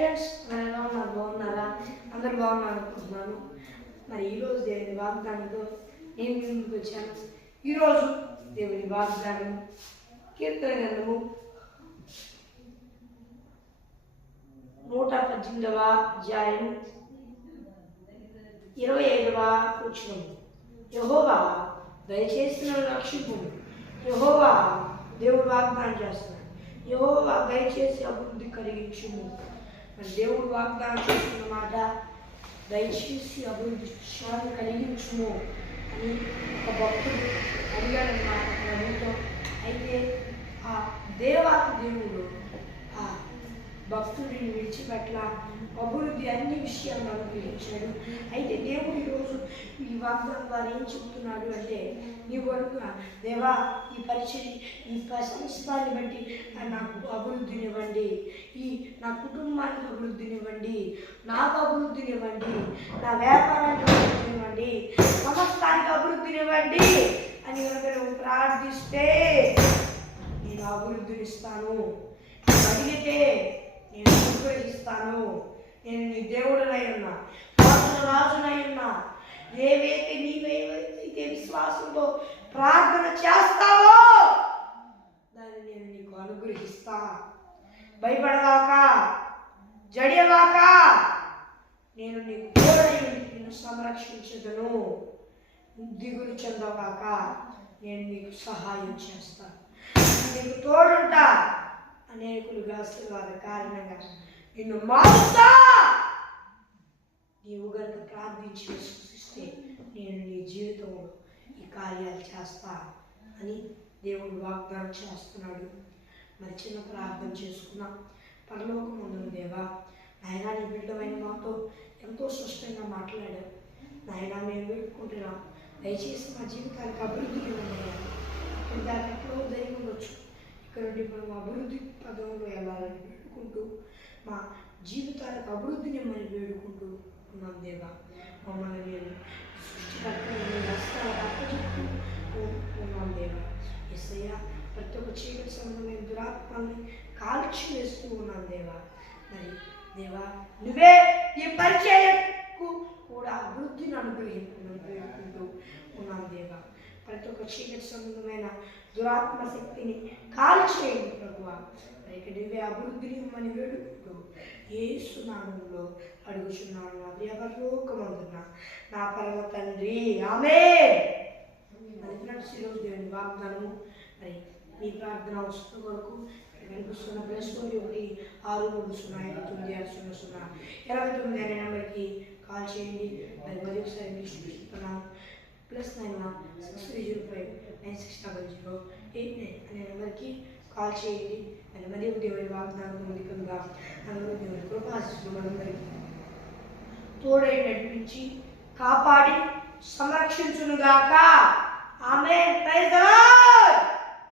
Friends, మరి ఎలా ఉన్నారు? బాగున్నారా? అందరు బాగున్నారు అనుకుంటున్నాను. మరి ఈరోజు దేవుని వాగ్దానంతో నేను ముందుకు వచ్చాను. ఈరోజు దేవుని వాగ్దానం కీర్తన గ్రంథము 118వ అధ్యాయం 25వ వచనం. యెహోవా దయచేసి నన్ను రక్షింపుము. యెహోవా దేవుడు వాగ్దానం చేస్తున్నాడు. యెహోవా దయచేసి అభివృద్ధి కలిగించుము. మరి దేవుడు వాగ్దానం చేస్తున్న మాట దయచేసి అభివృద్ధి కలిగించుము అని ఒక భక్తుడు అడిగాడన్నమాట ప్రభుత్వం. అయితే ఆ దేవాతి దేవుడు ఆ భక్తుడిని విడిచిపెట్ల అభివృద్ధి అన్ని విషయాలను అనుగ్రహించాడు. అయితే దేవుడు ఈరోజు ఈ వాగ్దానం ద్వారా ఏం చెప్తున్నాడు అంటే, నీ వరకు దేవా ఈ పరిచయం ఈ సంస్థాన్ని బట్టి నాకు అభివృద్ధినివ్వండి, ఈ నా కుటుంబానికి అభివృద్ధినివ్వండి, నాకు అభివృద్ధినివ్వండి, నా వ్యాపారానికి అభివృద్ధినివ్వండి, సమస్తానికి అభివృద్ధినివ్వండి అని కనుక నువ్వు ప్రార్థిస్తే నేను అభివృద్ధినిస్తాను. అడిగితే నేను అనుగ్రహిస్తాను. నేను నీ దేవుడునై ఉన్నా, రాజునై ఉన్నా. ఏవైతే నీవేవైతే విశ్వాసంతో ప్రార్థన చేస్తావో దాన్ని నేను నీకు అనుగ్రహిస్తా. భయపడవాక, జడియవాక, నేను నీకు తోడై నిన్ను సంరక్షించదును. దిగులు చెందవాక, నేను నీకు సహాయం చేస్తాను. నీకు తోడుంటా. అనేకులుగా ఆశీర్వాద కారణంగా నిన్ను మారుస్తా. నీవు గనుక ప్రార్థించి విశ్వసిస్తే నేను నీ జీవితంలో ఈ కార్యాలు చేస్తా అని దేవుడు వాగ్దానం చేస్తున్నాడు. మరి చిన్న ప్రార్థన చేసుకున్నాం. పరలోకమందున దేవా, నాయనా నీ బిడ్డమైన మాతో ఎంతో స్పష్టంగా మాట్లాడావు. నాయనా మేము వేడుకుంటున్నాం, దయచేసి మా జీవితానికి అభివృద్ధిని ఉన్నాయా. దానికి ఎప్పుడో ధైర్యం ఉండొచ్చు. ఇక్కడ నుండి మనం అభివృద్ధి పదంలో వెళ్ళాలని వేడుకుంటూ, మా జీవితాలకు అభివృద్ధిని మనం వేడుకుంటూ ఉన్నాం దేవా. మమ్మల్ని నేను సృష్టికర్తని అప్పచెప్తూ ఉన్నాం దేవా. యేసయ్యా, ప్రతి ఒక్క చీకటి సంబంధమైన దురాత్మల్ని కాల్చి వేస్తూ ఉన్నాం దేవా. మరి దేవా, నువ్వే ఈ పరిచయకు కూడా అభివృద్ధిని అనుగ్రహించుకుని వేడుకుంటూ ఉన్నాం దేవా. ప్రతి ఒక్క చీకటి సంబంధమైన దురాత్మ శక్తిని కాల్చేయండి ప్రభువా. మరి నువ్వే అభివృద్ధిని ఇవ్వమని వేడుకుంటూ యేసు నామములో అడుగుచున్నాను నా ప్రియ పరలోకమందున నా పరమ తండ్రి, ఆమేన్. మరి ఫ్రెండ్స్, ఈరోజు దేవుని వాగ్దానము మరి మీ ప్రార్థన అవసరం వరకు కనిపిస్తున్న +1 63059960029 అనే నెంబర్కి కాల్ చేయండి. మరి ఒకసారి చెప్తున్నాను, +91 6305960089 అనే నెంబర్కి కాల్ చేయండి. మరి దేవుని వాగ్దానం ముందుకుందా అందరూ దేవుని కృపాశిస్సులు మనందరికీ తోడై నడిపించి కాపాడి సంరక్షించునుగాక. ఆమేన్. Praise the lord.